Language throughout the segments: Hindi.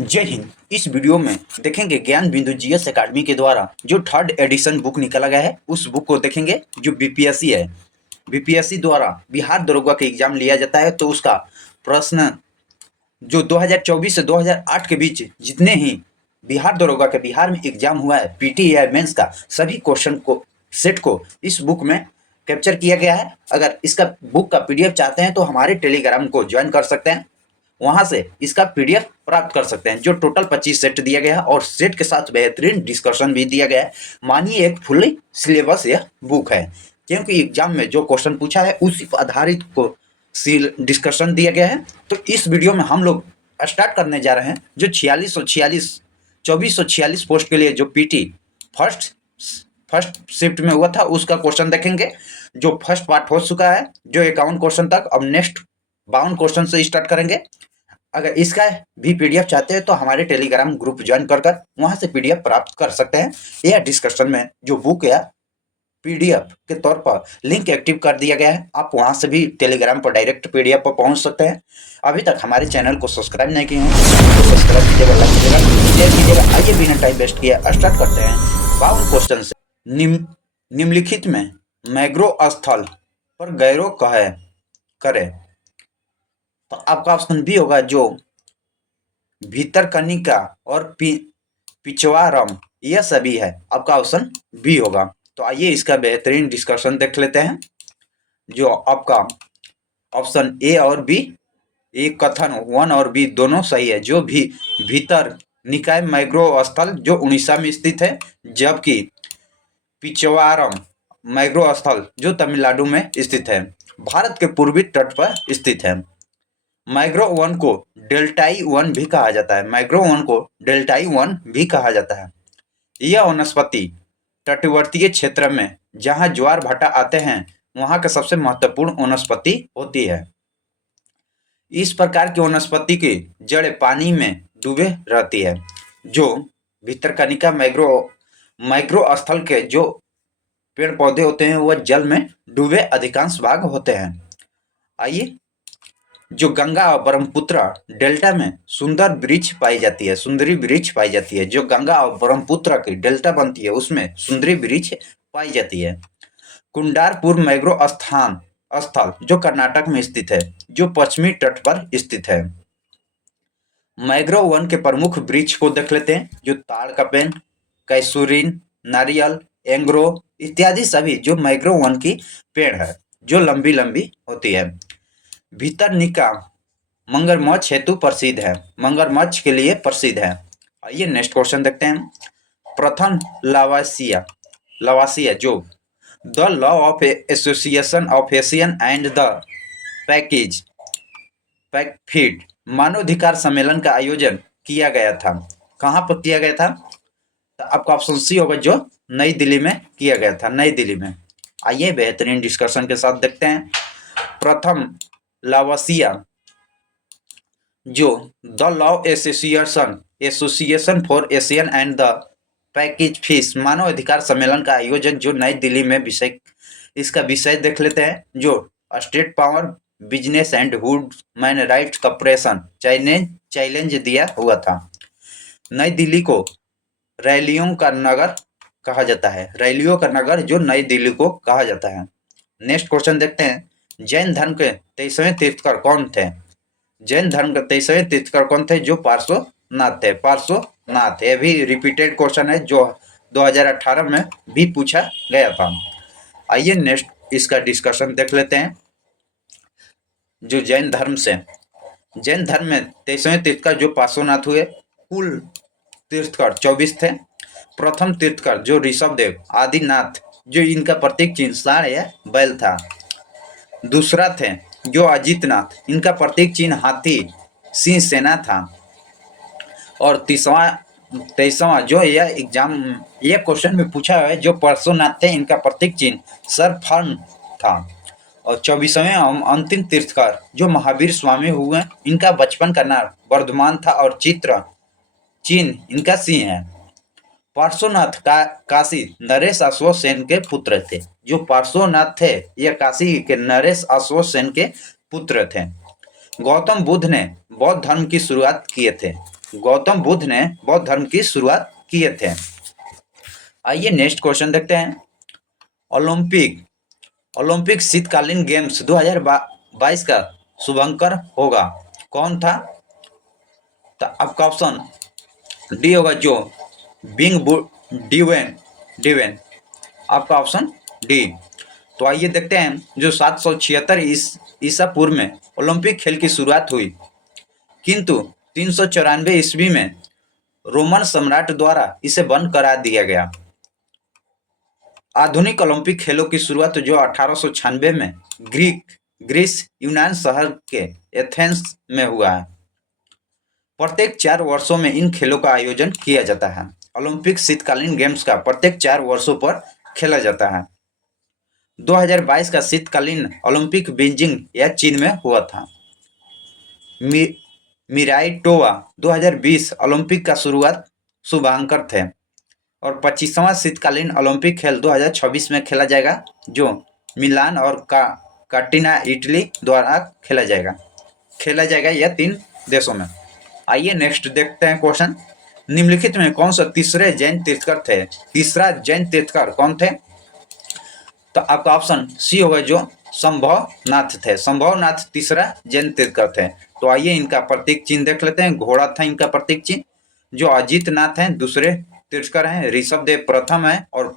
जय हिंद। इस वीडियो में देखेंगे ज्ञान बिंदु जीएस एकेडमी के द्वारा जो थर्ड एडिशन बुक निकाला गया है उस बुक को देखेंगे। जो बीपीएससी है, बीपीएससी द्वारा बिहार दरोगा का एग्जाम लिया जाता है, तो उसका प्रश्न जो 2024 से 2008 के बीच जितने ही बिहार दरोगा के बिहार में एग्जाम हुआ है पीटी या मेंस का, सभी क्वेश्चन को सेट को इस बुक में कैप्चर किया गया है। अगर इसका बुक का पीडीएफ चाहते हैं तो हमारे टेलीग्राम को ज्वाइन कर सकते हैं, वहां से इसका पीडीएफ प्राप्त कर सकते हैं। जो टोटल 25 सेट दिया गया है और सेट के साथ बेहतरीन डिस्कशन भी दिया गया है। मानिए एक फुल्ली सिलेबस यह बुक है, क्योंकि एग्जाम में जो क्वेश्चन पूछा है उसी पर आधारित को डिस्कशन दिया गया है। तो इस वीडियो में हम लोग स्टार्ट करने जा रहे हैं जो 2446 पोस्ट के लिए जो पीटी फर्स्ट शिफ्ट में हुआ था उसका क्वेश्चन देखेंगे। जो फर्स्ट पार्ट हो चुका है, जो 51 क्वेश्चन तक, अब नेक्स्ट 52 क्वेश्चन से स्टार्ट करेंगे। अगर इसका भी पीडीएफ चाहते हैं तो हमारे टेलीग्राम ग्रुप ज्वाइन कर वहां से पीडीएफ प्राप्त कर सकते हैं। यह डिस्कशन में जो बुक या पीडीएफ के तौर पर लिंक एक्टिव कर दिया गया है, आप वहां से भी टेलीग्राम पर डायरेक्ट पीडीएफ पर पहुंच सकते हैं। अभी तक हमारे चैनल को सब्सक्राइब नहीं किए हैं तो सब्सक्राइब कीजिएगा, लाइक कीजिएगा, शेयर कीजिएगा। आइए बिना टाइम वेस्ट किए स्टार्ट करते हैं 52 क्वेश्चन से। निम्नलिखित में मैग्रो स्थल पर गैरो करे, तो आपका ऑप्शन बी होगा जो भीतरकनिका और पिछवारम, यह सभी है। आपका ऑप्शन बी होगा। तो आइए इसका बेहतरीन डिस्कशन देख लेते हैं। जो आपका ऑप्शन ए और बी, एक कथन 1 और बी दोनों सही है। जो भी भीतर निकाय मैग्रो स्थल जो उड़ीसा में स्थित है, जबकि पिछवारम मैग्रो स्थल जो तमिलनाडु में स्थित है, भारत के पूर्वी तट पर स्थित है। मैग्रो वन को डेल्टाई वन भी कहा जाता है। मैग्रो वन को डेल्टाई वन भी कहा जाता है। यह वनस्पति तटवर्तीय क्षेत्र में जहां ज्वार भाटा आते हैं वहां का सबसे महत्वपूर्ण वनस्पति होती है। इस प्रकार की वनस्पति की जड़ें पानी में डूबे रहती है। जो भीतरकनिका मैग्रो स्थल के जो पेड़ पौधे होते हैं वह जल में डूबे अधिकांश भाग होते हैं। आइए, जो गंगा और ब्रह्मपुत्र डेल्टा में सुंदरी वृक्ष पाई जाती है। जो गंगा और ब्रह्मपुत्र की डेल्टा बनती है उसमें सुंदरी वृक्ष पाई जाती है। कुंडारपुर मैग्रो स्थल जो कर्नाटक में स्थित है, जो पश्चिमी तट पर स्थित है। मैग्रो वन के प्रमुख वृक्ष को देख लेते हैं। जो ताड़ का पेड़, कैसूरीन, नारियल, एंग्रो इत्यादि सभी जो मैग्रो वन की पेड़ है जो लंबी लंबी होती है। भीतरनिका मगरमच्छ हेतु प्रसिद्ध है, मगरमच्छ के लिए प्रसिद्ध है। आइए नेक्स्ट क्वेश्चन देखते हैं। प्रथम लवासिया जो the law of association of Asian and the Pacific मानवाधिकार सम्मेलन का आयोजन किया गया था। कहाँ पर किया गया था? तो आपका ऑप्शन सी होगा जो नई दिल्ली में किया गया था, नई दिल्ली में। आइए बेहतरीन डिस्कशन के साथ देखते हैं। प्रथम लावासिया जो the law association for Asian and the Pacific मानव अधिकार सम्मेलन का आयोजन जो नई दिल्ली में इसका विषय देख लेते हैं। जो state power business and woodman rights corporation challenge दिया हुआ था। नई दिल्ली को रैलियों का नगर कहा जाता है। रैलियों का नगर जो नई दिल्ली को कहा जाता है। नेक्स्ट क्वेश्चन देखते हैं। जैन धर्म के 23वें तीर्थकर कौन थे? जैन धर्म के 23वें तीर्थकर कौन थे? जो पार्श्वनाथ थे। पार्श्वनाथ, यह भी रिपीटेड क्वेश्चन है जो 2018 में भी पूछा गया था। आइए नेक्स्ट इसका डिस्कशन देख लेते हैं। जो जैन धर्म में 23वें तीर्थकर जो पार्श्वनाथ हुए, कुल तीर्थकर 24 थे। प्रथम तीर्थकर जो ऋषभदेव आदिनाथ जो इनका प्रतीक चिन्ह सांड या बैल था। दूसरा थे जो अजितनाथ, इनका प्रतीक चिन्ह हाथी सिंह सेना था। और 23वां जो यह क्वेश्चन में पूछा है जो पार्श्वनाथ थे, इनका प्रतीक चिन्ह सर्पहरण था। और 24वें अंतिम तीर्थकर जो महावीर स्वामी हुए, इनका बचपन का नाम वर्धमान था और चिन्ह इनका सिंह है। पार्श्वनाथ काशी नरेश अश्वसेन के पुत्र थे। जो पार्श्वनाथ थे यह काशी के नरेश अश्वसेन के पुत्र थे। गौतम बुद्ध ने बौद्ध धर्म की शुरुआत किए थे। गौतम बुद्ध ने बौद्ध धर्म की शुरुआत किए थे। आइए नेक्स्ट क्वेश्चन देखते हैं। ओलंपिक ओलंपिक शीतकालीन गेम्स 2022 का शुभंकर होगा, कौन था? तो आपका ऑप्शन डी होगा, जो बिंग डिवेन डिवेन आपका ऑप्शन डी। तो आइए देखते हैं, जो 776 ईसा पूर्व में ओलंपिक खेल की शुरुआत हुई, किंतु 394 ईस्वी में रोमन सम्राट द्वारा इसे बंद करा दिया गया। आधुनिक ओलंपिक खेलों की शुरुआत जो 1896 में ग्रीस यूनान शहर के एथेंस में हुआ है। प्रत्येक 4 वर्षों में इन खेलों का आयोजन किया जाता है। ओलंपिक शीतकालीन गेम्स का प्रत्येक 4 वर्षों पर खेला जाता है। 2022 का शीतकालीन ओलंपिक बीजिंग या चीन में हुआ था। मिराई टोवा 2020 ओलंपिक का शुभांकर थे और 25वां शीतकालीन ओलंपिक खेल 2026 में खेला जाएगा, जो मिलान और काटिना इटली द्वारा खेला जाएगा यह 3 देशों में। आइए नेक्स्ट देखते हैं क्वेश्चन। निम्नलिखित में कौन सा तीसरा जैन तीर्थकर कौन थे? तो आपका ऑप्शन सी होगा, जो संभवनाथ थे। संभवनाथ तीसरा जैन तीर्थकर थे। तो आइए इनका प्रतीक चिन्ह देख लेते हैं। घोड़ा था इनका प्रतीक चिन्ह। जो अजीत नाथ हैं दूसरे तीर्थकर हैं, ऋषभ देव प्रथम है और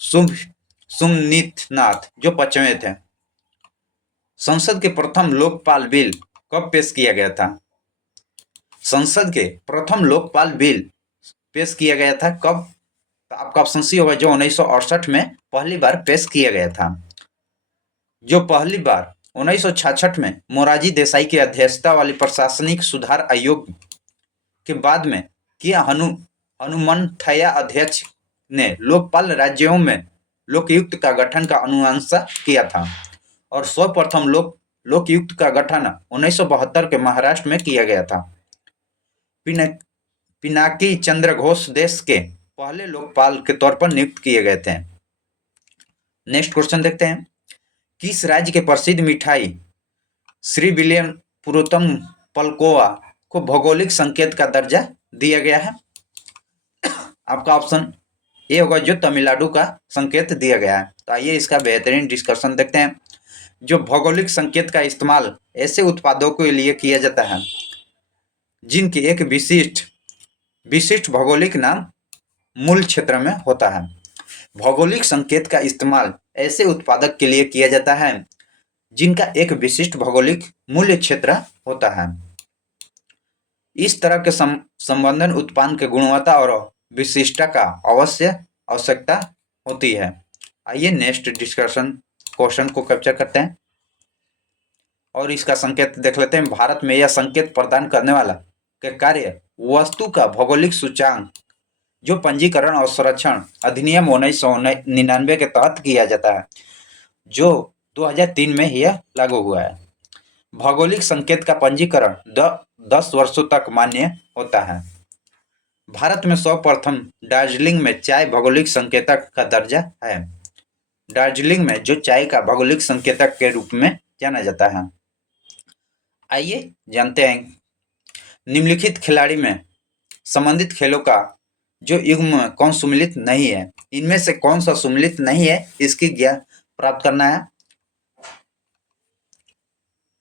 सुमनीत नाथ जो 5वें थे। संसद के प्रथम लोकपाल बिल कब पेश किया गया था? संसद के प्रथम लोकपाल बिल पेश किया गया था कब? तो आपका ऑप्शन सी होगा, जो 1968 में पहली बार पेश किया गया था। जो पहली बार 1966 में मोरारजी देसाई की अध्यक्षता वाली प्रशासनिक सुधार आयोग के बाद में किया हनुमंथैया अध्यक्ष ने लोकपाल राज्यों में लोकयुक्त का गठन का अनुशंसा किया था और सर्वप्रथम लोकयुक्त का गठन 1972 के महाराष्ट्र में किया गया था। पिनाकी चंद्र घोष देश के पहले लोकपाल के तौर पर नियुक्त किए गए थे। नेक्स्ट क्वेश्चन देखते हैं। किस राज्य के प्रसिद्ध मिठाई श्री विलियम पुरुतम पलकोवा को भौगोलिक संकेत का दर्जा दिया गया है? आपका ऑप्शन ए होगा, जो तमिलनाडु का संकेत दिया गया है। तो आइए इसका बेहतरीन डिस्कशन देखते हैं। जो भौगोलिक संकेत का इस्तेमाल ऐसे उत्पादों के लिए किया जाता है जिनकी एक विशिष्ट भौगोलिक नाम मूल क्षेत्र में होता है। भौगोलिक संकेत का इस्तेमाल ऐसे उत्पादक के लिए किया जाता है जिनका एक विशिष्ट भौगोलिक मूल्य क्षेत्र होता है। इस तरह के संबंधन उत्पादन के गुणवत्ता और विशिष्टता का आवश्यकता होती है। आइए नेक्स्ट डिस्कशन क्वेश्चन को कैप्चर करते हैं और इसका संकेत देख लेते हैं। भारत में यह संकेत प्रदान करने वाला के कार्य वस्तु का भौगोलिक सूचकांक जो पंजीकरण और संरक्षण अधिनियम 1999 के तहत किया जाता है, जो 2003 में यह लागू हुआ है। भौगोलिक संकेत का पंजीकरण 10 वर्षों तक मान्य होता है। भारत में सर्वप्रथम दार्जिलिंग में चाय भौगोलिक संकेतक का दर्जा है। दार्जिलिंग में जो चाय का भौगोलिक संकेतक के रूप में जाना जाता है। आइए जानते हैं, निम्नलिखित खिलाड़ी में संबंधित खेलों का जो युग्म में कौन सम्मिलित नहीं है? इनमें से कौन सा सम्मिलित नहीं है, इसकी ज्ञान प्राप्त करना है।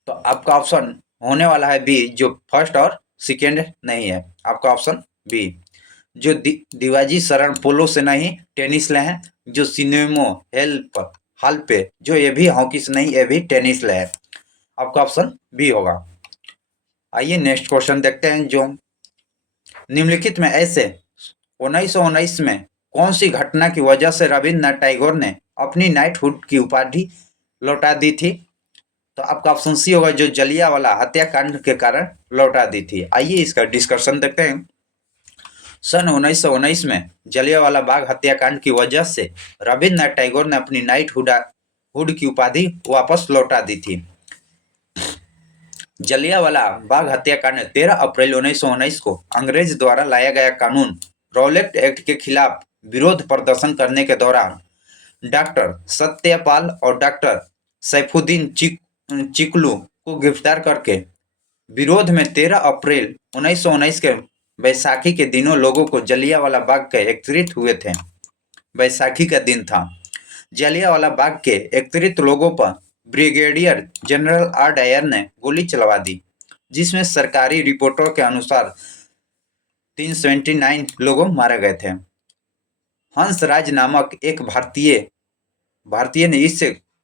तो आपका ऑप्शन होने वाला है बी, जो फर्स्ट और सेकेंड नहीं है। आपका ऑप्शन बी। जो दिवाजी शरण पोलो से नहीं, टेनिस ले हैं। जो सिनेमो हाल पे जो ये भी हॉकी से नहीं, ये भी टेनिस ले है। आपका ऑप्शन बी होगा। आइए नेक्स्ट क्वेश्चन देखते हैं। जो निम्नलिखित में ऐसे 1919 में कौन सी घटना की वजह से रविन्द्रनाथ टैगोर ने अपनी नाइटहुड की उपाधि लौटा दी थी? तो आपका ऑप्शन सी होगा, जो जलियांवाला हत्याकांड के कारण लौटा दी थी। आइए इसका डिस्कशन देखते हैं। सन 1919 में जलियांवाला बाग हत्याकांड की वजह से रविन्द्रनाथ टैगोर ने अपनी नाइटहुड की उपाधि वापस लौटा दी थी। जलियांवाला बाग हत्याकांड 13 अप्रैल 1919 को अंग्रेज द्वारा लाया गया कानून रॉलेट एक्ट के खिलाफ विरोध प्रदर्शन करने के दौरान डॉक्टर सत्यपाल और डॉक्टर सैफुद्दीन चिकलू को गिरफ्तार करके विरोध में 13 अप्रैल 1919 के बैसाखी के दिनों लोगों को जलियांवाला बाग के एकत्रित हुए थे। बैसाखी का दिन था। जलियांवाला बाग के एकत्रित लोगों पर ब्रिगेडियर जनरल आर डायर ने गोली चलवा दी, जिसमें सरकारी रिपोर्टों के अनुसार 379 लोग मारे गए थे। हंसराज नामक एक भारतीय ने इस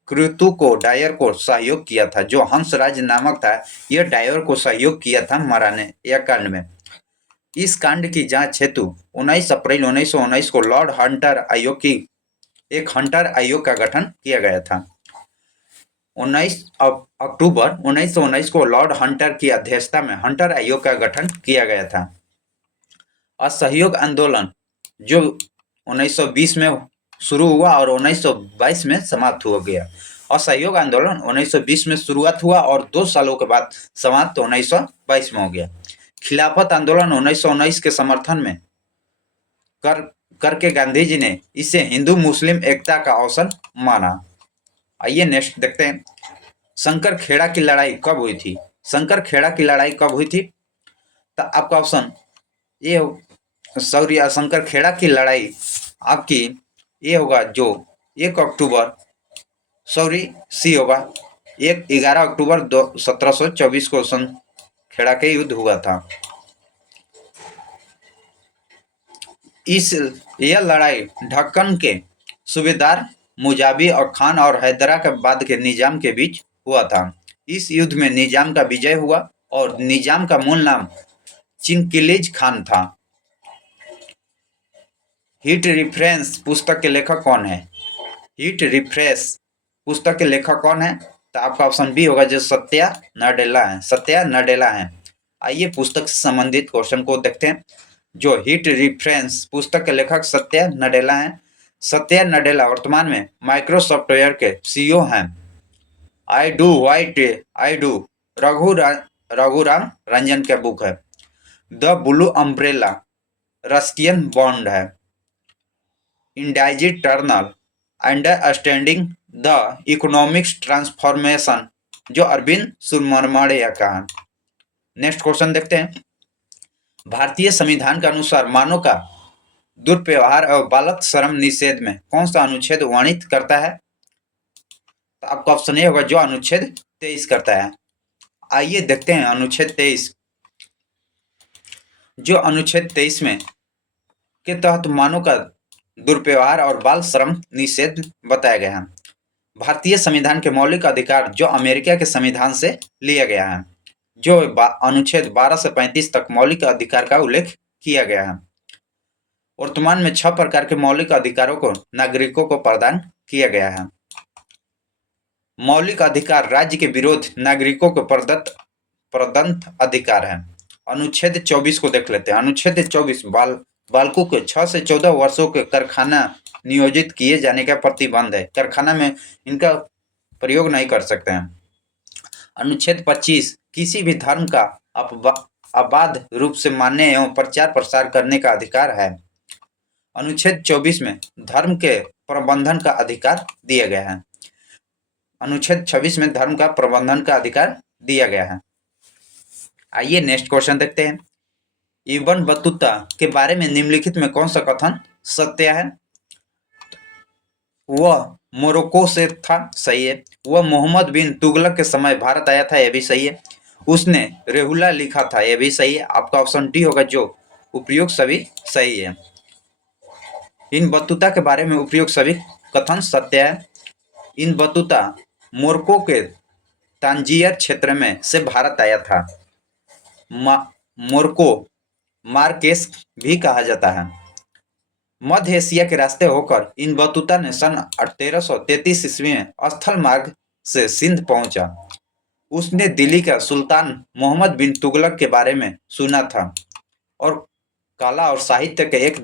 कृत्य को डायर को सहयोग किया था। जो हंसराज नामक था, यह डायर को सहयोग किया था मारने या कांड में। इस कांड की जांच हेतु 19 अप्रैल 1919 को लॉर्ड हंटर आयोग की एक हंटर आयोग का गठन किया गया था। 19 अक्टूबर 1919 को लॉर्ड हंटर की अध्यक्षता में हंटर आयोग का गठन किया गया था। असहयोग आंदोलन जो 1920 में शुरू हुआ और 1922 में समाप्त हो गया। असहयोग आंदोलन 1920 में शुरुआत हुआ और 2 सालों के बाद समाप्त 1922 में हो गया। खिलाफत आंदोलन 1919 के समर्थन में करके गांधी जी ने इसे हिंदू मुस्लिम एकता का अवसर माना। आइए नेक्स्ट देखते हैं, शंकर खेड़ा की लड़ाई कब हुई थी? शंकर खेड़ा की लड़ाई कब हुई थी? तो आपका ऑप्शन ये शंकर खेड़ा की लड़ाई आपकी ये होगा जो 1 अक्टूबर सी होगा 11 अक्टूबर 1724 को खेड़ा के युद्ध हुआ था। यह लड़ाई ढक्कन के सूबेदार मुजाबी और खान और हैदराबाद के निजाम के बीच हुआ था। इस युद्ध में निजाम का विजय हुआ और निजाम का मूल नाम चिंकिलीज खान था। हिट रिफ्रेंस पुस्तक के लेखक कौन है? हिट रिफ्रेश पुस्तक के लेखक कौन है? तो आपका ऑप्शन बी होगा जो सत्या नडेला है। आइए पुस्तक से संबंधित क्वेश्चन को देखते हैं। जो हिट रिफ्रेंस पुस्तक के लेखक सत्या नडेला हैं। सत्या नडेला वर्तमान में माइक्रोसॉफ्टवेयर के सीईओ हैं। I do what I do Raghuram Rajan का बुक है। The blue umbrella Ruskin Bond है। India's turn understanding the economics transformation जो अरविंद सुब्रमण्यम का है। नेक्स्ट क्वेश्चन देखते हैं। भारतीय संविधान के अनुसार मानव का दुर्व्यवहार और बालक श्रम निषेध में कौन सा अनुच्छेद वर्णित करता है? तो आपका ऑप्शन ए होगा जो अनुच्छेद 23 करता है। आइए देखते हैं अनुच्छेद 23। जो अनुच्छेद 23 में के तहत मानव का दुर्व्यवहार और बाल श्रम निषेध बताया गया है। भारतीय संविधान के मौलिक अधिकार जो अमेरिका के संविधान से लिया गया है। जो अनुच्छेद 12 से 35 तक मौलिक अधिकार का उल्लेख किया गया है। वर्तमान में 6 प्रकार के मौलिक अधिकारों को नागरिकों को प्रदान किया गया है। मौलिक अधिकार राज्य के विरोध नागरिकों को प्रदत्त अधिकार है। अनुच्छेद 24 को देख लेते हैं। अनुच्छेद 24 बालकों को 6 से 14 वर्षों के कारखाना नियोजित किए जाने का प्रतिबंध है। कारखाना में इनका प्रयोग नहीं कर सकते हैं। अनुच्छेद 25 किसी भी धर्म का अबाध रूप से मानने एवं प्रचार प्रसार करने का अधिकार है। अनुच्छेद 24 में धर्म के प्रबंधन का अधिकार दिया गया है। अनुच्छेद 26 में धर्म का प्रबंधन का अधिकार दिया गया है। आइए नेक्स्ट क्वेश्चन देखते हैं। इब्न बतूता के बारे में निम्नलिखित में कौन सा कथन सत्य है? वह मोरक्को से था, सही है। वह मोहम्मद बिन तुगलक के समय भारत आया था, यह भी सही है। उसने रेहुला लिखा था, यह भी सही है। आपका ऑप्शन डी होगा जो उपयुक्त सभी सही है। इन बतूता के बारे में उपयुक्त सभी कथन सत्य है। इन बतूता मोरक्को के तांजियर क्षेत्र में से भारत आया था। मोरक्को मार्केस भी कहा जाता है। मध्य एशिया के रास्ते होकर इन बतूता ने सन 1333 ईस्वी में स्थल मार्ग से सिंध पहुंचा। उसने दिल्ली का सुल्तान मोहम्मद बिन तुगलक के बारे में सुना था और कला और साहित्य के एक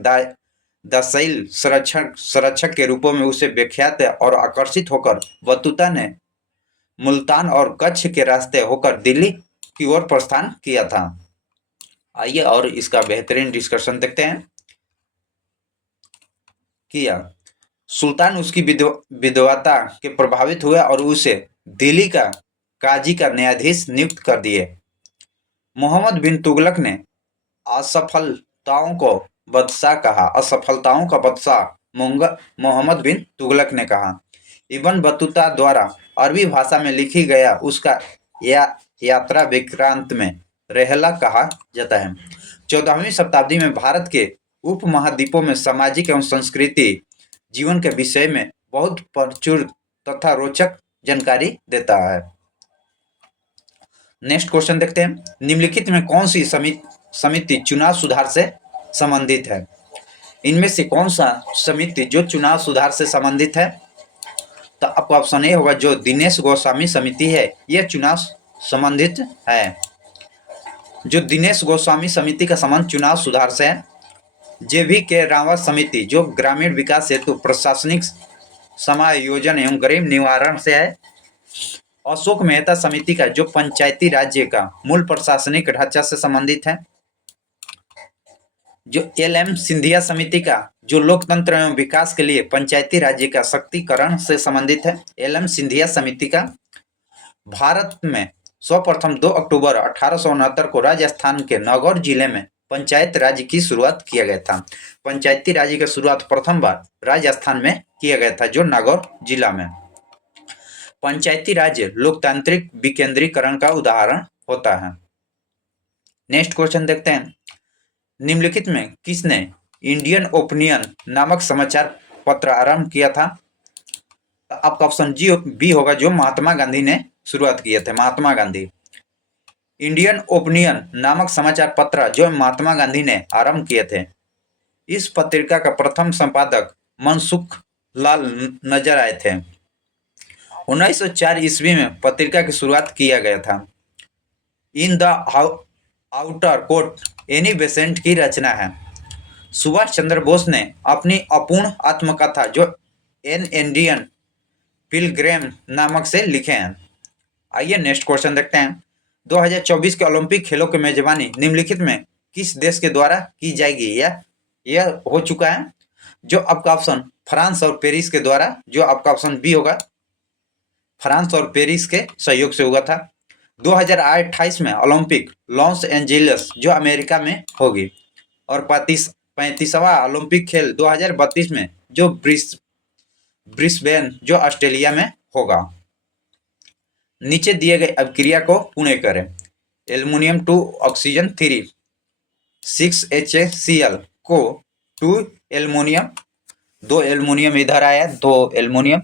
दसैल संरक्षक के रूप में उसे विख्यात और आकर्षित होकर बतूता ने मुल्तान और कच्छ के रास्ते होकर दिल्ली की ओर प्रस्थान किया था। आइए और इसका बेहतरीन डिस्कशन देखते हैं। किया सुल्तान उसकी विद्वता के प्रभावित हुए और उसे दिल्ली का काजी का न्यायाधीश नियुक्त कर दिए। मोहम्मद बिन तुगलक ने असफलताओं को बादशाह कहा। असफलताओं का बादशाह मोहम्मद बिन तुगलक ने कहा। इब्न बतूता द्वारा अरबी भाषा में लिखी गया उसका यात्रा विक्रांत में रेहला कहा जाता है। 14वीं शताब्दी में भारत के उपमहाद्वीपों में सामाजिक एवं संस्कृति जीवन के विषय में बहुत प्रचुर तथा रोचक जानकारी देता है। नेक्स्ट क्वेश्चन देखते हैं। निम्नलिखित में कौन सी समिति चुनाव सुधार से संबंधित है? इनमें से कौन सा समिति जो चुनाव सुधार से संबंधित है? तो आपका ऑप्शन ए होगा जो दिनेश गोस्वामी समिति है, यह चुनाव संबंधित है। जो दिनेश गोस्वामी समिति का संबंध चुनाव सुधार से है। जेबी के रावत समिति जो ग्रामीण विकास हेतु प्रशासनिक समायोजन एवं गरीब निवारण से है। अशोक मेहता समिति का जो पंचायती राज्य का मूल प्रशासनिक ढांचा से संबंधित है। जो एल.एम. सिंधिया समिति का जो लोकतंत्र एवं विकास के लिए पंचायती राज्य का शक्तिकरण से संबंधित है। एल.एम. सिंधिया समिति का भारत में सर्वप्रथम 2 अक्टूबर 1869 को राजस्थान के नागौर जिले में पंचायत राज्य की शुरुआत किया गया था। पंचायती राज्य की शुरुआत प्रथम बार राजस्थान में किया गया था, जो नागौर जिला में। पंचायती राज्य लोकतांत्रिक विकेंद्रीकरण का उदाहरण होता है। नेक्स्ट क्वेश्चन देखते हैं। निम्नलिखित में किसने इंडियन ओपिनियन नामक समाचार पत्र आरंभ किया था? आपका ऑप्शन बी होगा जो महात्मा गांधी ने शुरुआत किए थे। महात्मा गांधी। इंडियन ओपिनियन नामक समाचार पत्र जो महात्मा गांधी ने आरंभ किए थे। इस पत्रिका का प्रथम संपादक मनसुख लाल नजर आए थे। 1904 ईस्वी में पत्रिका की शुरुआत किया गया था। In the outer court Annie Besant की रचना है। सुभाष चंद्र बोस ने अपनी अपूर्ण आत्मकथा जो एन इंडियन पिलग्रिम नामक से लिखे हैं। आइए नेक्स्ट क्वेश्चन देखते हैं। 2024 के ओलंपिक खेलों की मेजबानी निम्नलिखित में किस देश के द्वारा की जाएगी? यह हो चुका है। जो आपका ऑप्शन फ्रांस और पेरिस के द्वारा, जो आपका ऑप्शन बी होगा, फ्रांस और पेरिस के सहयोग से हुआ था। 2028 में ओलंपिक लॉस एंजेलिस जो अमेरिका में होगी। और 35वां ओलंपिक खेल 2032 में जो ब्रिस्बेन जो ऑस्ट्रेलिया में होगा। नीचे दिए गए अभिक्रिया को पुनः करें। एल्युमिनियम 2 ऑक्सीजन 3 6HCl को 2 एल्युमिनियम, 2 एल्युमिनियम इधर आया, 2 एल्युमिनियम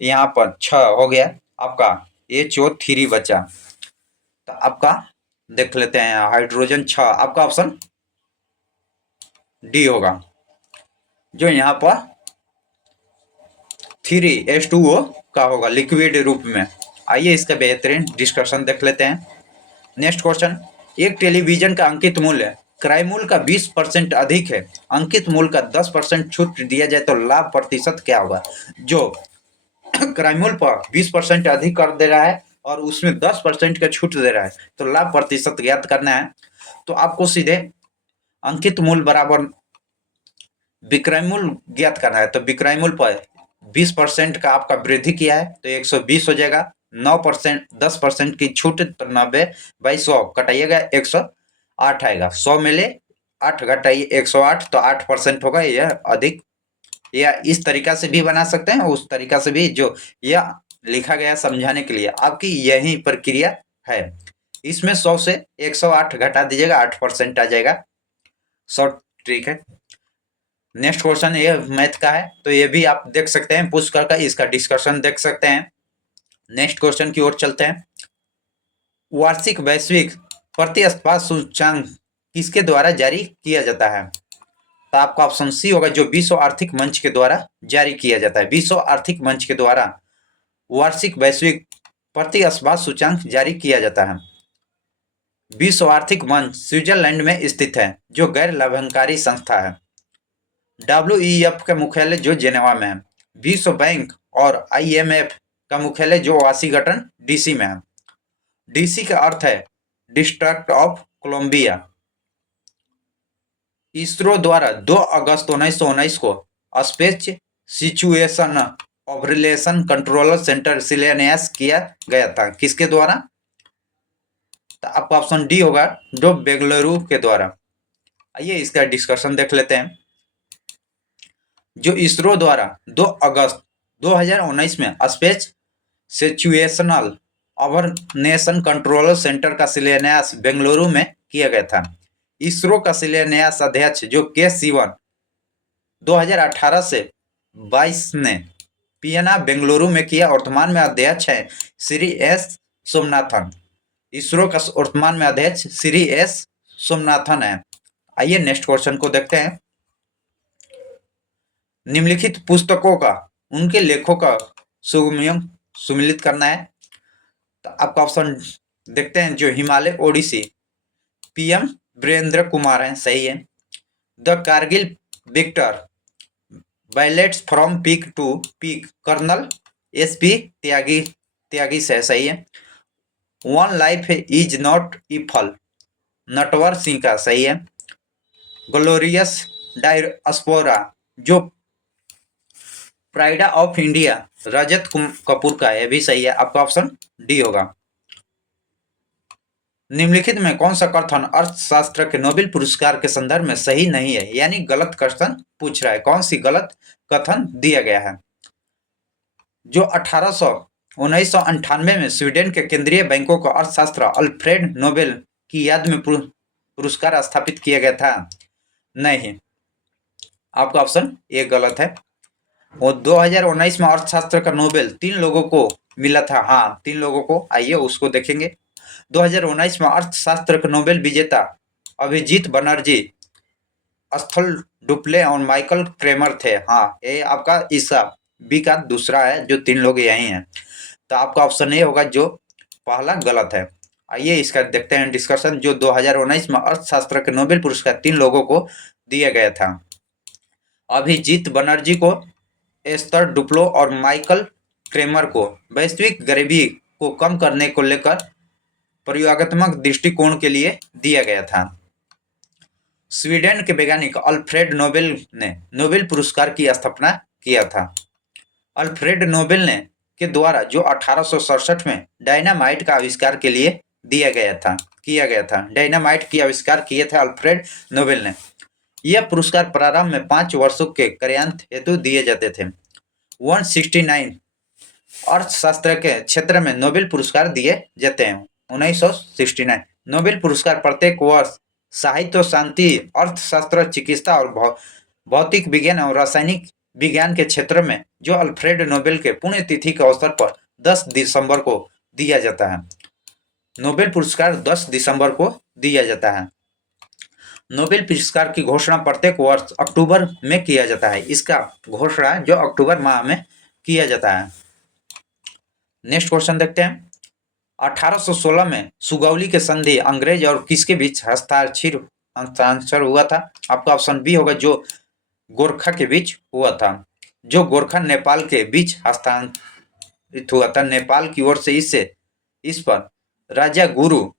यहाँ पर 6 हो गया, आपका HO3 बचा। तो आपका देख लेते हैं हाइड्रोजन 6, आपका ऑप्शन डी होगा, जो यहाँ पर 3H2O का होगा लिक्विड रूप में। आइए इसका बेहतरीन डिस्कशन देख लेते हैं। Next question. एक टेलीविजन का अंकित मूल्य क्रय मूल्य का 20% अधिक है, अंकित मूल्य का 10% छूट दिया जाए तो लाभ प्रतिशत क्या होगा? जो क्रय मूल्य पर 20% अधिक कर दे रहा है और उसमें 10% का छूट दे रहा है, तो लाभ प्रतिशत ज्ञात करना है। तो आपको सीधे अंकित मूल्य बराबर विक्रय मूल्य ज्ञात करना है। तो विक्रय मूल्य पर 20% का आपका वृद्धि किया है तो 120 हो जाएगा। 9% 10% की छूट तो 90/100 कटाइएगा 108 आएगा। 100 में ले 8 घटाइए 108 तो 8% होगा। यह अधिक, या इस तरीका से भी बना सकते हैं, उस तरीका से भी, जो यह लिखा गया समझाने के लिए आपकी यही प्रक्रिया है। इसमें 100 से 108 घटा दीजिएगा, 8% आ जाएगा। शॉर्ट ट्रिक है। नेक्स्ट क्वेश्चन ये मैथ का है, तो ये भी आप देख सकते हैं, पूछ कर इसका डिस्कशन देख सकते हैं। नेक्स्ट क्वेश्चन की ओर चलते हैं। वार्षिक वैश्विक प्रतिस्पर्धा सूचकांक किसके द्वारा जारी किया जाता है? तो आपका ऑप्शन सी होगा, जो विश्व आर्थिक मंच के द्वारा जारी किया जाता है। विश्व आर्थिक मंच के द्वारा वार्षिक वैश्विक प्रतिस्पर्धा सूचकांक जारी किया जाता है। विश्व आर्थिक मंच स्विट्जरलैंड में स्थित है, जो गैर लाभकारी संस्था है। WEF का मुख्यालय जो जेनेवा में है। विश्व बैंक और IMF का मुख्यालय जो वाशिंगटन DC में है। DC का अर्थ है डिस्ट्रिक्ट ऑफ कोलंबिया। इसरो द्वारा 2 अगस्त 1919 को space situation operation control centre शिलान्यास किया गया था। किसके द्वारा? तो आपका ऑप्शन डी होगा, जो बेंगलुरु के द्वारा। आइए इसका डिस्कशन देख लेते हैं। जो इसरो द्वारा 2 अगस्त 2019 में स्पेस सिचुएशनल अवर्नेशन कंट्रोल सेंटर का शिलान्यास बेंगलुरु में किया गया था। इसरो का शिलान्यास अध्यक्ष जो के सिवन 2018 से 22 ने पीएनआ बेंगलुरु में किया। वर्तमान में अध्यक्ष है श्री एस सोमनाथन। इसरो का वर्तमान में अध्यक्ष श्री एस सोमनाथन है। आइए नेक्स्ट क्वेश्चन को देखते हैं। निम्नलिखित पुस्तकों का उनके लेखों का सुमिलित करना है। तो आपका ऑप्शन देखते हैं। जो हिमालय ओडिसी, पीएम वीरेंद्र कुमार हैं, सही है। The Kargil victor, ballets from peak to peak, colonel SP Tyagi से, सही है। वन लाइफ इज नॉट इफल, नटवर सिंह का, सही है। ग्लोरियस डायस्पोरा, जो pride of India, Rajat Kapoor का है, भी सही है। आपका ऑप्शन डी होगा। निम्नलिखित में कौन सा कथन अर्थशास्त्र के नोबेल पुरस्कार के संदर्भ में सही नहीं है, यानी गलत क्वेश्चन पूछ रहा है। कौन सी गलत कथन दिया गया है। जो 1998 में स्वीडन के केंद्रीय बैंकों को अर्थशास्त्र अल्फ्रेड नोबेल की याद में पुरस्कार स्थापित किया गया था, नहीं। आपका ऑप्शन ए गलत है। और 2019 में अर्थशास्त्र का नोबेल 3 लोगों को मिला था। हाँ, 3 लोगों को। आइए उसको देखेंगे। 2019 में अर्थशास्त्र का नोबेल विजेता अभिजीत बनर्जी, स्थल डुप्ले और माइकल क्रेमर थे। हाँ, ये आपका इसका बी का दूसरा है, जो 3 लोग यही हैं। तो आपका ऑप्शन ए होगा, जो पहला गलत है। आइए इसका देखते हैं डिस्कशन। जो 2019 में अर्थशास्त्र के नोबेल पुरस्कार 3 लोगों को दिया गया था। अभिजीत बनर्जी को, एस्थर डुप्लो और माइकल क्रेमर को वैश्विक गरीबी को कम करने को लेकर प्रयोगात्मक दृष्टिकोण के लिए दिया गया था। स्वीडन के वैज्ञानिक अल्फ्रेड नोबेल ने नोबेल पुरस्कार की स्थापना किया था। अल्फ्रेड नोबेल ने के द्वारा जो 1867 में डायनामाइट का आविष्कार के लिए किया गया था। डायनामाइट की आविष्कार किए थे अल्फ्रेड नोबेल ने। यह पुरस्कार प्रारंभ में 5 वर्षों के कार्यान्त हेतु दिए जाते थे। 169 अर्थशास्त्र के क्षेत्र में नोबेल पुरस्कार दिए जाते हैं। 1969 नोबेल पुरस्कार प्रत्येक वर्ष साहित्य, शांति, अर्थशास्त्र, चिकित्सा और भौतिक विज्ञान और रासायनिक विज्ञान के क्षेत्र में जो अल्फ्रेड नोबेल के पुण्यतिथि के अवसर पर 10 दिसंबर को दिया जाता है। नोबेल पुरस्कार 10 दिसंबर को दिया जाता है। नोबेल पुरस्कार की घोषणा प्रत्येक वर्ष अक्टूबर में किया जाता है। इसका घोषणा जो अक्टूबर माह में किया जाता है। नेक्स्ट क्वेश्चन देखते हैं। 1816 में सुगौली के संधि अंग्रेज और किसके बीच हस्ताक्षर हुआ था। आपका ऑप्शन बी होगा, जो गोरखा के बीच हुआ था। जो गोरखा नेपाल के बीच हस्तांतरित हुआ था। नेपाल की ओर से इस पर राजा गुरु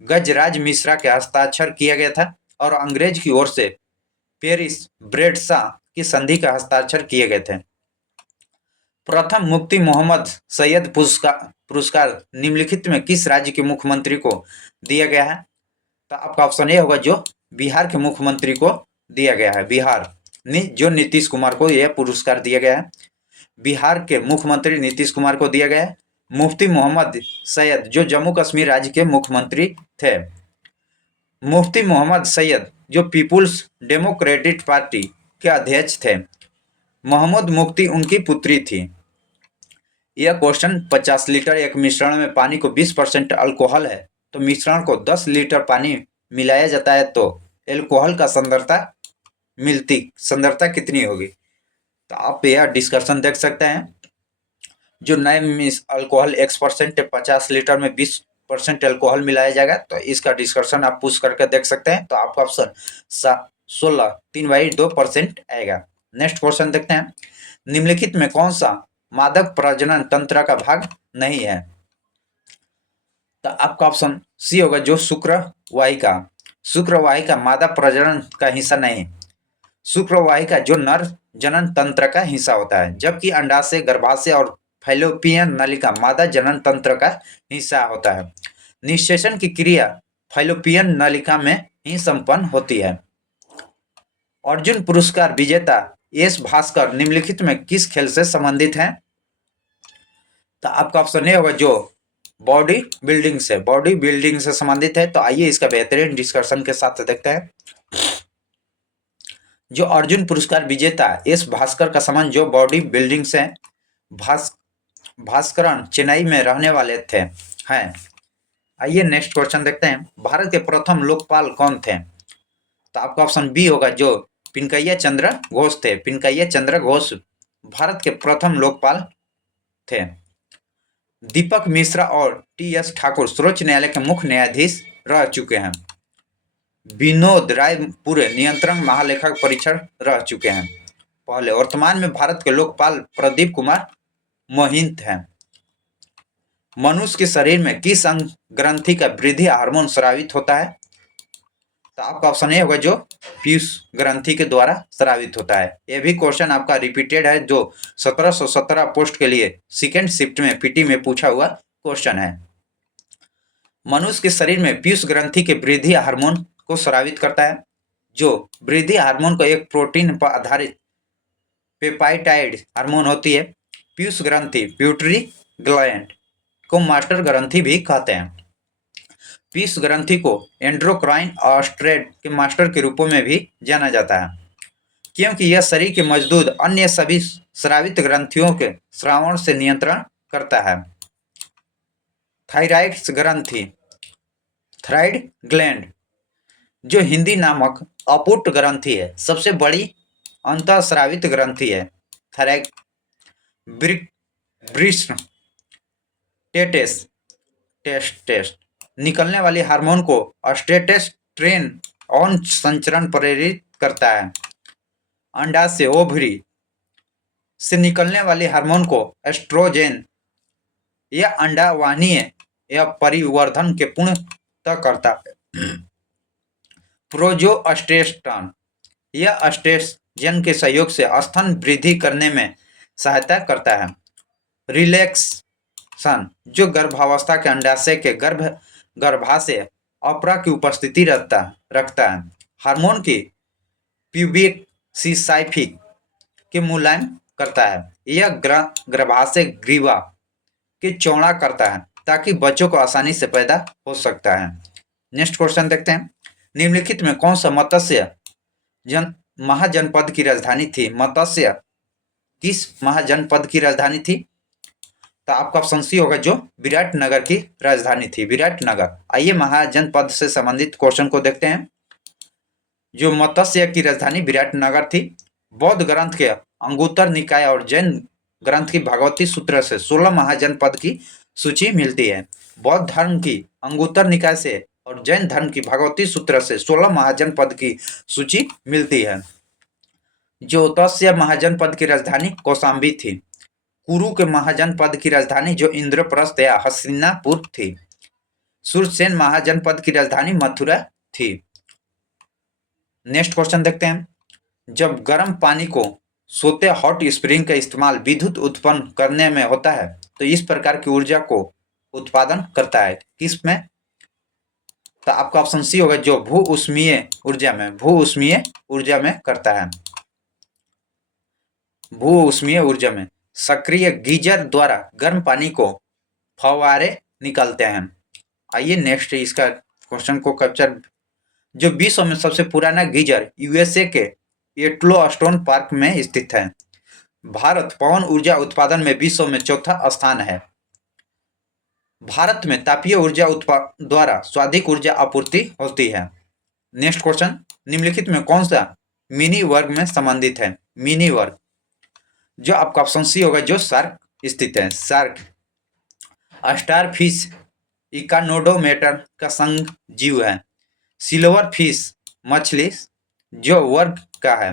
गजराज मिश्रा के हस्ताक्षर किया गया था और अंग्रेज की ओर से पेरिस ब्रेडसा की संधि का हस्ताक्षर किए गए थे। प्रथम मुफ्ती मोहम्मद सैयद पुरस्कार निम्नलिखित में किस राज्य के मुख्यमंत्री को दिया गया है। तो आपका ऑप्शन ए होगा, जो बिहार के मुख्यमंत्री को दिया गया है। बिहार जो नीतीश कुमार को यह पुरस्कार दिया गया है। बिहार के मुख्यमंत्री नीतीश कुमार को दिया गया है। मुफ्ती मोहम्मद सैयद जो जम्मू कश्मीर राज्य के मुख्यमंत्री थे। मुफ्ती मोहम्मद सैयद जो पीपुल्स डेमोक्रेटिक पार्टी के अध्यक्ष थे। मोहम्मद मुफ्ती उनकी पुत्री थी। यह क्वेश्चन 50 लीटर एक मिश्रण में पानी को 20% अल्कोहल है, तो मिश्रण को 10 लीटर पानी मिलाया जाता है तो अल्कोहल का सांद्रता कितनी होगी। तो आप यह डिस्कशन देख सकते हैं। जो नए अल्कोहल X% 50 लीटर में 20% अल्कोहल मिलाया जाएगा, तो इसका डिस्कशन आप पूछ करके देख सकते हैं। तो आपका ऑप्शन 16 3/2% आएगा। नेक्स्ट क्वेश्चन देखते हैं। निम्नलिखित में कौन सा मादक प्रजनन तंत्र का भाग नहीं है। तो आपका ऑप्शन सी होगा, जो शुक्रवाहिका मादा प्रजनन का हिस्सा नहीं। शुक्रवाहिका जो नर जनन तंत्र का हिस्सा होता है, जबकि अंडाशय, गर्भाशय और फैलोपियन नलिका मादा जनन तंत्र का हिस्सा होता है। निषेचन की क्रिया फैलोपियन नलिका में ही संपन्न होती है। अर्जुन पुरस्कार विजेता एस भास्कर निम्नलिखित में किस खेल से संबंधित हैं? तो आपका ऑप्शन ए होगा जो बॉडी बिल्डिंग से संबंधित है। तो आइए इसका बेहतरीन डिस्कशन के साथ देखते हैं। जो अर्जुन पुरस्कार विजेता एस भास्कर का संबंध जो बॉडी बिल्डिंग से भास्करन चेन्नई में रहने वाले थे हैं। आइए नेक्स्ट क्वेश्चन देखते हैं। भारत के प्रथम लोकपाल कौन थे? तो आपका ऑप्शन बी होगा जो पिनकैया चंद्र घोष थे। पिनकैया चंद्र घोष भारत के प्रथम लोकपाल थे। दीपक मिश्रा और टी एस ठाकुर सर्वोच्च न्यायालय के मुख्य न्यायाधीश रह चुके हैं। विनोद राय पूरे नियंत्रण महालेखक परीक्षक रह चुके हैं पहले। वर्तमान में भारत के लोकपाल प्रदीप कुमार मोहित हैं। मनुष्य के शरीर में किस अंग ग्रंथि का वृद्धि हार्मोन स्रावित होता है? तो आपका ऑप्शन ए होगा जो पीयूष ग्रंथि के द्वारा स्रावित होता है। यह भी क्वेश्चन आपका रिपीटेड है जो 1717 पोस्ट के लिए सेकेंड शिफ्ट में पीटी में पूछा हुआ क्वेश्चन है। मनुष्य के शरीर में पीयूष ग्रंथि के वृद्धि हार्मोन को स्रावित करता है। जो वृद्धि हार्मोन को एक प्रोटीन पर आधारित पेप्टाइड हार्मोन होती है। पीयूष ग्रंथि प्यूटरी ग्लैंड को मास्टर ग्रंथि भी कहते हैं। पीयूष ग्रंथि को एंड्रोक्राइन ऑस्ट्रेट के मास्टर के रूपों में भी जाना जाता है क्योंकि यह शरीर के मौजूद अन्य सभी स्रावित ग्रंथियों के श्रावण से नियंत्रण करता है। थायराइड ग्रंथि थायराइड ग्लैंड जो हिंदी नामक अपुट ग्रंथि है सबसे बड़ी अंतःस्रावित ग्रंथि है। थायराइड ब्रिस्ट टेस्ट निकलने वाली हार्मोन को टेस्टोस्टेरोन और संचरण प्रेरित करता है। अंडा से ओवरी से निकलने वाली हार्मोन को एस्ट्रोजन यह अंडा वाहिनीय यह परिवर्धन के पूर्णतः करता है। प्रोजेस्टेरोन यह एस्ट्रोजन के सहयोग से स्तन वृद्धि करने में सहायता करता है। रिलैक्सेशन जो गर्भावस्था के अंडाशय के गर्भाशय अपरा की उपस्थिति रखता है। हार्मोन की प्यूबिक सिसाइफिक के मुलायम करता है। यह गर्भाशय ग्रीवा के चौड़ा करता है ताकि बच्चों को आसानी से पैदा हो सकता है। नेक्स्ट क्वेश्चन देखते हैं। निम्नलिखित में कौन सा मत्स्य महाजनपद की राजधानी थी? मत्स्य किस महाजनपद की राजधानी थी? तो आपका ऑप्शन सी होगा जो विराटनगर की राजधानी थी। विराटनगर। आइए महाजनपद से संबंधित क्वेश्चन को देखते हैं। जो मत्स्य की राजधानी विराटनगर थी। बौद्ध ग्रंथ के अंगुत्तर निकाय और जैन ग्रंथ की भगवती सूत्र से 16 महाजनपद की सूची मिलती है। बौद्ध धर्म की अंगुत्तर निकाय से और जैन धर्म की भगवती सूत्र से 16 महाजनपद की सूची मिलती है। ज्योतिष महाजनपद की राजधानी कौशाम्बी थी। कुरु के महाजनपद की राजधानी जो इंद्रप्रस्थ या हस्तिनापुर थी। सुरसेन महाजनपद की राजधानी मथुरा थी। नेक्स्ट क्वेश्चन देखते हैं। जब गर्म पानी को सोते हॉट स्प्रिंग का इस्तेमाल विद्युत उत्पन्न करने में होता है तो इस प्रकार की ऊर्जा को उत्पादन करता है किस में? तो आपका ऑप्शन सी होगा जो भू ऊष्मीय ऊर्जा में करता है। भू ऊष्मीय ऊर्जा में सक्रिय गीजर द्वारा गर्म पानी को फव्वारे निकलते हैं। आइए नेक्स्ट इसका क्वेश्चन को कैप्चर। जो विश्व में सबसे पुराना गीजर यूएसए के येटलोस्टोन पार्क में स्थित है। भारत पवन ऊर्जा उत्पादन में विश्व में चौथा स्थान है। भारत में तापीय ऊर्जा द्वारा स्वाधिक ऊर्जा आपूर्ति होती है। Next question. निम्नलिखित में कौन सा मिनी वर्ग में संबंधित है? मिनी वर्ग जो आपका ऑप्शन सी होगा जो शार्क स्थित है। शार्क स्टार फिश इकानोडोमेटर का संघ जीव है। सिल्वर फिश मछली जो वर्ग का है।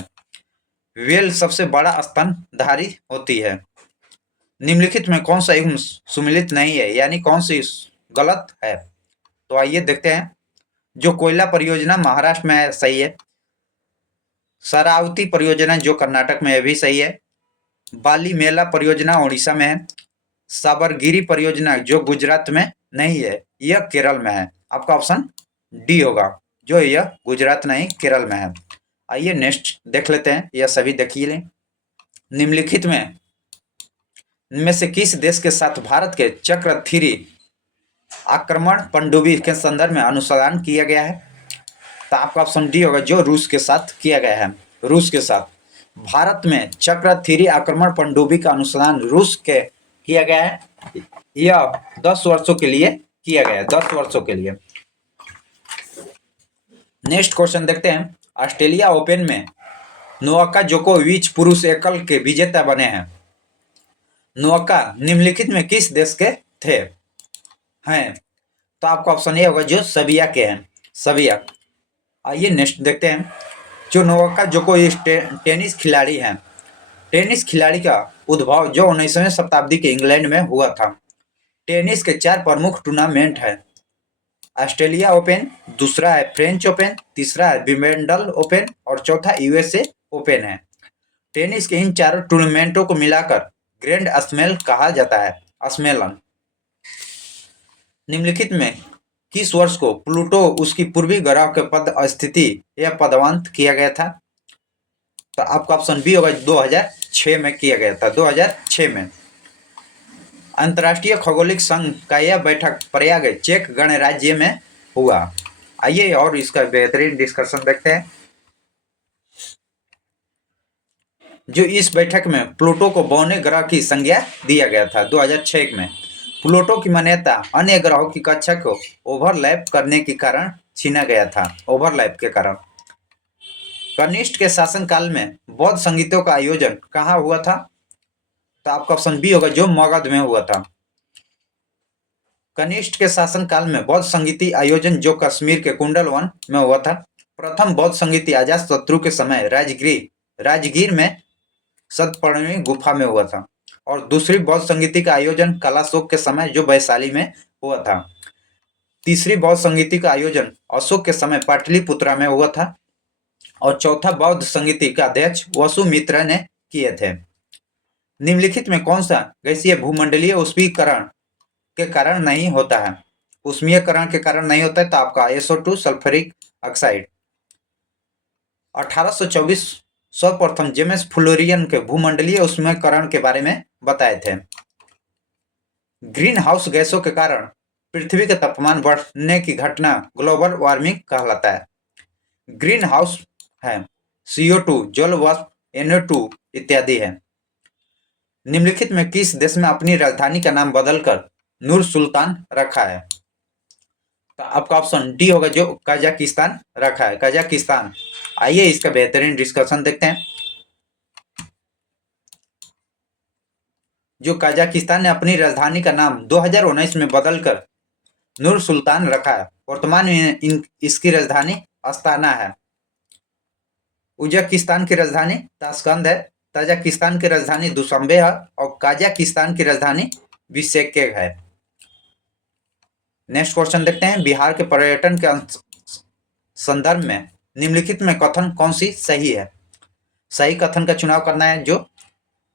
व्हेल सबसे बड़ा स्तनधारी होती है। निम्नलिखित में कौन सा युग्म सुमेलित नहीं है यानी कौन सी गलत है? तो आइए देखते हैं। जो कोयला परियोजना महाराष्ट्र में है सही है। शरावती परियोजना जो कर्नाटक में है भी सही है। बाली मेला परियोजना उड़ीसा में है। साबरगिरी परियोजना जो गुजरात में नहीं है यह केरल में है। आपका ऑप्शन डी होगा, जो यह गुजरात नहीं केरल में है। आइए नेक्स्ट देख लेते हैं, यह सभी देखिए लें। निम्नलिखित में से किस देश के साथ भारत के चक्र 3 आक्रमण पनडुब्बी के संदर्भ में अनुसंधान किया गया है? तो आपका ऑप्शन डी होगा, जो रूस के साथ किया गया है। रूस के साथ भारत में चक्र 3 आक्रमण पनडुब्बी का अनुसंधान रूस के किया गया है। यह 10 वर्षों के लिए किया गया है, 10 वर्षों के लिए। नेक्स्ट क्वेश्चन देखते हैं। ऑस्ट्रेलिया ओपन में नोवाक जोकोविच पुरुष एकल के विजेता बने हैं। नोवाक निम्नलिखित में किस देश के थे हैं? तो आपका ऑप्शन ए होगा, जो सर्बिया के हैं, सर्बिया। आइए नेक्स्ट देखते हैं। जो नोवाक जोकोविच टेनिस खिलाड़ी हैं, टेनिस खिलाड़ी का उद्भव जो 19वीं शताब्दी के इंग्लैंड में हुआ था। टेनिस के 4 प्रमुख टूर्नामेंट हैं। ऑस्ट्रेलिया ओपन, दूसरा है फ्रेंच ओपन, तीसरा है विंबलडन ओपन और चौथा यूएसए ओपन है। टेनिस के इन चारों टूर्नामेंटों को मिलाकर ग्रैंड स्लैम कहा जाता है, सम्मेलन। निम्नलिखित में किस वर्ष को प्लूटो उसकी पूर्वी ग्रह के पद स्थिति या पदवांत किया गया था? तो आपका ऑप्शन बी होगा, 2006 में किया गया था, 2006 में। अंतर्राष्ट्रीय खगोलिक संघ का यह बैठक प्रयाग चेक गणराज्य में हुआ। आइए और इसका बेहतरीन डिस्कशन देखते हैं। जो इस बैठक में प्लूटो को बौने ग्रह की संज्ञा दिया गया था 2006 में। प्लूटो की मान्यता अन्य ग्रहों की कक्षा को ओवरलैप करने के कारण छीना गया था, ओवरलैप के कारण। कनिष्ठ के शासनकाल में बौद्ध संगीतों का आयोजन कहाँ हुआ था? तो आपका ऑप्शन बी होगा, जो मगध में हुआ था। कनिष्ठ के शासनकाल में बौद्ध संगीति आयोजन जो कश्मीर के कुंडलवन में हुआ था। प्रथम बौद्ध संगीति अजातशत्रु के समय राजगीर में सतपर्णी गुफा में हुआ था। और दूसरी बौद्ध संगीति का आयोजन कलाशोक के समय जो वैशाली में हुआ था। तीसरी बौद्ध संगीति का आयोजन अशोक के समय पाटलिपुत्रा में हुआ था। और चौथा बौद्ध संगीति का अध्यक्ष वसुमित्र ने किए थे। निम्नलिखित में कौन सा गैसीय भूमंडलीय उष्मीकरण के कारण नहीं होता है? उष्मीयकरण के कारण नहीं होता है, तो आपका SO2 सल्फ्यूरिक ऑक्साइड। 1824 सर्वप्रथम जेम्स फ्लोरियन के भूमंडलीय उष्मीकरण के बारे में बताए थे। ग्रीन हाउस गैसों के कारण पृथ्वी के तापमान बढ़ने की घटना ग्लोबल वार्मिंग कहलाता है। ग्रीन हाउस है CO2, जल वाष्प, NO2 इत्यादि है। निम्नलिखित में किस देश में अपनी राजधानी का नाम बदलकर नूर सुल्तान रखा है? तो आपका ऑप्शन डी होगा, जो कजाकिस्तान रखा है, कजाकिस्तान। आइए इसका बेहतरीन डिस्कशन देखते हैं। जो कजाकिस्तान ने अपनी राजधानी का नाम 2019 में बदलकर नूर सुल्तान रखा है। वर्तमान में इसकी राजधानी अस्ताना है। उज्बेकिस्तान की राजधानी ताशकंद है। ताजिकिस्तान की राजधानी दुशांबे है और कजाकिस्तान की राजधानी बिश्केक है। नेक्स्ट क्वेश्चन देखते हैं। बिहार के पर्यटन के संदर्भ में निम्नलिखित में कथन कौन सी सही है? सही कथन का चुनाव करना है। जो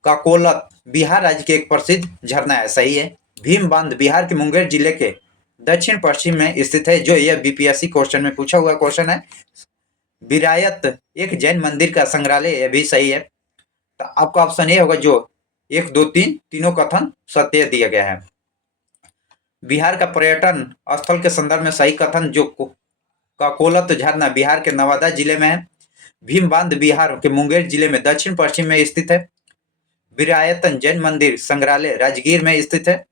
काकोलत बिहार राज्य के एक प्रसिद्ध झरना है, सही है। भीम बांध बिहार के मुंगेर जिले के दक्षिण पश्चिम में स्थित है, जो यह BPSC क्वेश्चन में पूछा हुआ क्वेश्चन है। विरायत एक जैन मंदिर का संग्रहालय, यह भी सही है। तो आपका ऑप्शन ए होगा, जो 1, 2, 3 तीनों कथन सत्य दिया गया है। बिहार का पर्यटन स्थल के संदर्भ में सही कथन जो काकोलत झरना बिहार के नवादा जिले में है। भीम बांध बिहार के मुंगेर जिले में दक्षिण पश्चिम में स्थित है। विरायतन जैन मंदिर संग्रहालय राजगीर में स्थित है।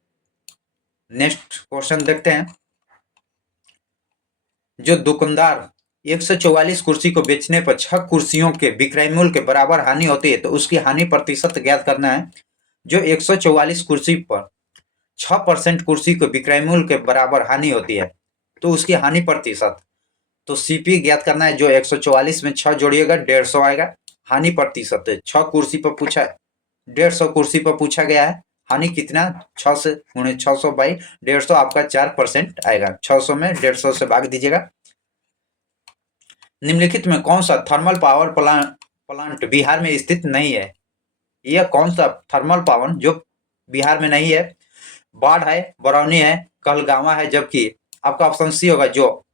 नेक्स्ट क्वेश्चन देखते हैं। जो दुकानदार 144 कुर्सी को बेचने पर 6 कुर्सियों के विक्रय मूल्य के बराबर हानि होती है, तो उसकी हानि प्रतिशत ज्ञात करना है। जो 144 कुर्सी पर 6% कुर्सी को विक्रय मूल्य के बराबर हानि होती है, तो उसकी हानि प्रतिशत, तो CP ज्ञात करना है। जो 144 में 6 जोड़िएगा 150 आएगा। हानि प्रतिशत 6 कुर्सी पर पूछा, 150 कुर्सी पर पूछा गया है। हानि कितना? 6 से 600 बाई 150, आपका 4% आएगा। 600 में 150 से भाग दीजिएगा। निम्नलिखित में कौन सा थर्मल पावर प्लांट बिहार में स्थित नहीं है? यह कौन सा थर्मल पावर जो बिहार में नहीं है? बाढ़ है, बरौनी है, कहलगांवा है, जबकि आपका ऑप्शन सी होगा। जो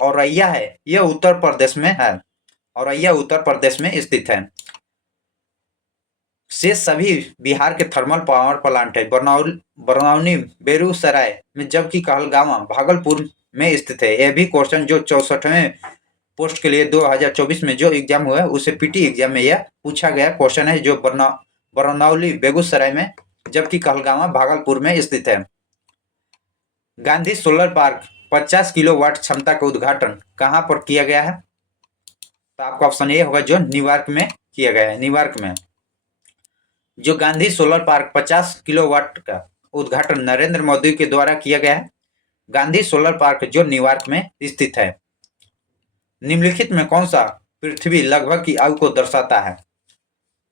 औरैया है यह उत्तर प्रदेश में है, औरैया उत्तर प्रदेश में स्थित है। शेष सभी बिहार के थर्मल पावर प्लांट है बरौनी बेगूसराय में, जबकि कहलगांव भागलपुर में स्थित है। यह भी क्वेश्चन जो 64वें पोस्ट के लिए 2024 में जो एग्जाम हुआ है उसे पीटी एग्जाम में यह पूछा गया क्वेश्चन है, जो बरौनी बेगूसराय में जबकि कहलगांव भागलपुर में स्थित है। गांधी सोलर पार्क 50 किलोवाट क्षमता का उद्घाटन कहां पर किया गया है? तो आपका ऑप्शन ए होगा, जो न्यूयॉर्क में किया गया है। न्यूयॉर्क में जो गांधी सोलर पार्क 50 किलोवाट का उद्घाटन नरेंद्र मोदी के द्वारा किया गया है। गांधी सोलर पार्क जो न्यूयॉर्क में स्थित है। निम्नलिखित में कौन सा पृथ्वी लगभग की आयु को दर्शाता है?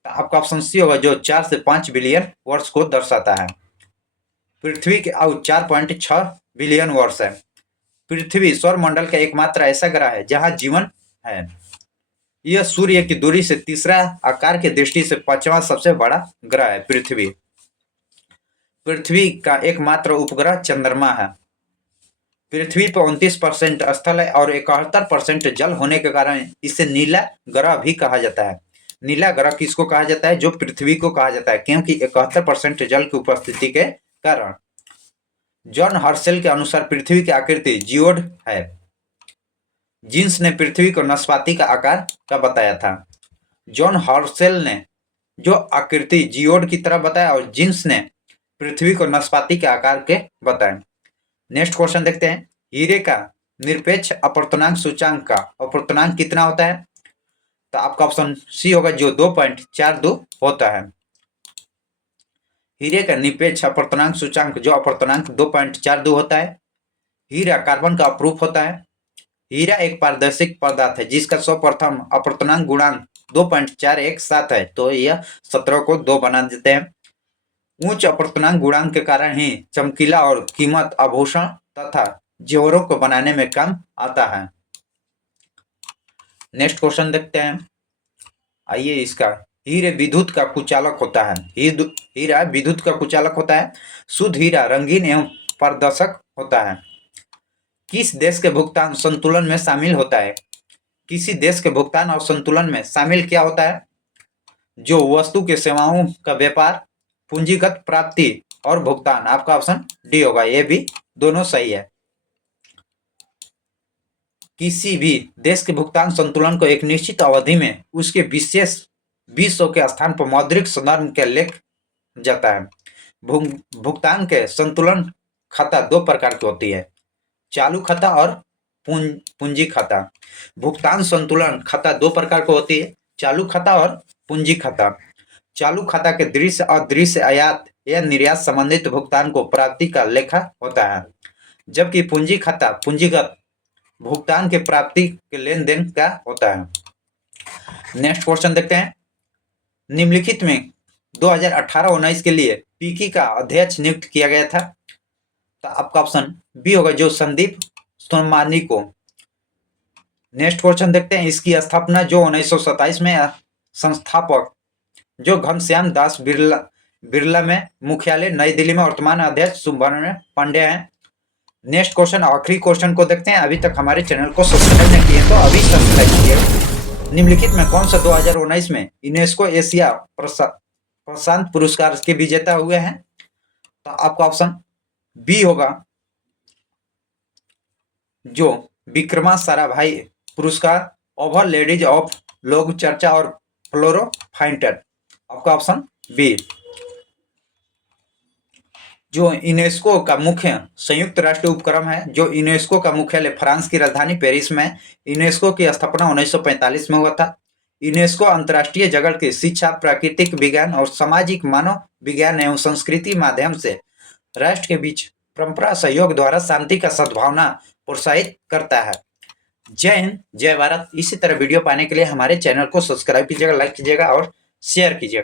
आपका ऑप्शन सी होगा, जो 4 से 5 बिलियन वर्ष को दर्शाता है। पृथ्वी की आयु 4.6 बिलियन वर्ष है। पृथ्वी सौरमंडल का एकमात्र ऐसा ग्रह है जहां जीवन है। यह सूर्य की दूरी से तीसरा, आकार की दृष्टि से 5वां सबसे बड़ा ग्रह है। पृथ्वी का एकमात्र उपग्रह चंद्रमा है। पृथ्वी पर 29% स्थल है और 71% जल होने के कारण इसे नीला ग्रह भी कहा जाता है। नीला ग्रह किसको कहा जाता है? जो पृथ्वी को कहा जाता है, क्योंकि 71% जल की उपस्थिति के कारण। जॉन हर्शेल के अनुसार पृथ्वी की आकृति जियोड है। जीन्स ने पृथ्वी को नाशपाती का आकार का बताया था। जॉन हर्शेल ने जो आकृति जियोड की तरह बताया और जीन्स ने पृथ्वी को नाशपाती के आकार के बताए। नेक्स्ट क्वेश्चन देखते हैं। हीरे का निरपेक्ष अपवर्तनांक सूचांक का अपवर्तनांक कितना होता है? तो आपका ऑप्शन सी होगा, जो 2.42 होता है। हीरे का निरपेक्ष अपवर्तनांक सूचांक जो अपवर्तनांक 2.42 होता है। हीरा कार्बन का अपरूप होता है। हीरा एक पारदर्शी पदार्थ है जिसका सर्वप्रथम अपवर्तनांक गुणांक 2.417 है, तो यह 17 को 2 बना देते हैं। उच्च अपवर्तनांक गुणांक के कारण ही चमकीला और कीमत आभूषण तथा जेवरों को बनाने में काम आता है। नेक्स्ट क्वेश्चन देखते हैं। आइए इसका। हीरे विद्युत का कुचालक होता है। हीरा विद्युत का कुचालक होता है। शुद्ध हीरा रंगीन एवं पारदर्शक होता है। किस देश के भुगतान संतुलन में शामिल होता है? किसी देश के भुगतान और संतुलन में शामिल क्या होता है? जो वस्तु के सेवाओं का व्यापार, पूंजीगत प्राप्ति और भुगतान। आपका ऑप्शन डी होगा, ये भी दोनों सही है। किसी भी देश के भुगतान संतुलन को एक निश्चित अवधि में उसके विशेष विश्व के स्थान पर मौद्रिक संदर्भ के लेख जाता है। भुगतान के संतुलन खाता 2 प्रकार की होती है, चालू खाता और पूंजी खाता। भुगतान संतुलन खाता 2 प्रकार की होती है, चालू खाता और पूंजी खाता। चालू खाता के दृश्य और दृश्य आयात या निर्यात संबंधित भुगतान को प्राप्ति का लेखा होता है, जबकि पूंजी खाता पूंजीगत भुगतान के प्राप्ति के लेन देन का होता है। नेक्स्ट क्वेश्चन देखते हैं। निम्नलिखित में 2018-19 के लिए पीकी का अध्यक्ष नियुक्त किया गया था। तो आपका ऑप्शन बी होगा, जो संदीप सोमानी को। नेक्स्ट क्वेश्चन देखते हैं। इसकी स्थापना जो 1927 में संस्थापक जो घनश्याम दास बिरला में मुख्यालय नई दिल्ली में, वर्तमान अध्यक्ष सुब्रमण्य पांडेय हैं। नेक्स्ट क्वेश्चन, आखिरी क्वेश्चन को देखते हैं। अभी तक हमारे चैनल को सब्सक्राइब नहीं किए तो अभी सब्सक्राइब कीजिए। निम्नलिखित में कौन सा 2019 में यूनेस्को एशिया प्रशांत पुरस्कार के विजेता हुए हैं? तो आपका ऑप्शन बी होगा, जो विक्रमा साराभाई पुरस्कार, ओवर लेडीज ऑफ लोक चर्चा और फ्लोरो फाइटर। आपका ऑप्शन बी। जो यूनेस्को का मुख्य संयुक्त राष्ट्र उपक्रम है, जो यूनेस्को का मुख्यालय फ्रांस की राजधानी पेरिस में। यूनेस्को की स्थापना 1945 में हुआ था। यूनेस्को अंतर्राष्ट्रीय जगत की शिक्षा, प्राकृतिक विज्ञान और सामाजिक मानव विज्ञान एवं संस्कृति माध्यम से राष्ट्र के बीच परंपरा सहयोग द्वारा शांति का सद्भावना प्रोत्साहित करता है। जय हिंद, जय भारत। इसी तरह वीडियो पाने के लिए हमारे चैनल को सब्सक्राइब कीजिएगा, लाइक कीजिएगा और शेयर कीजिएगा।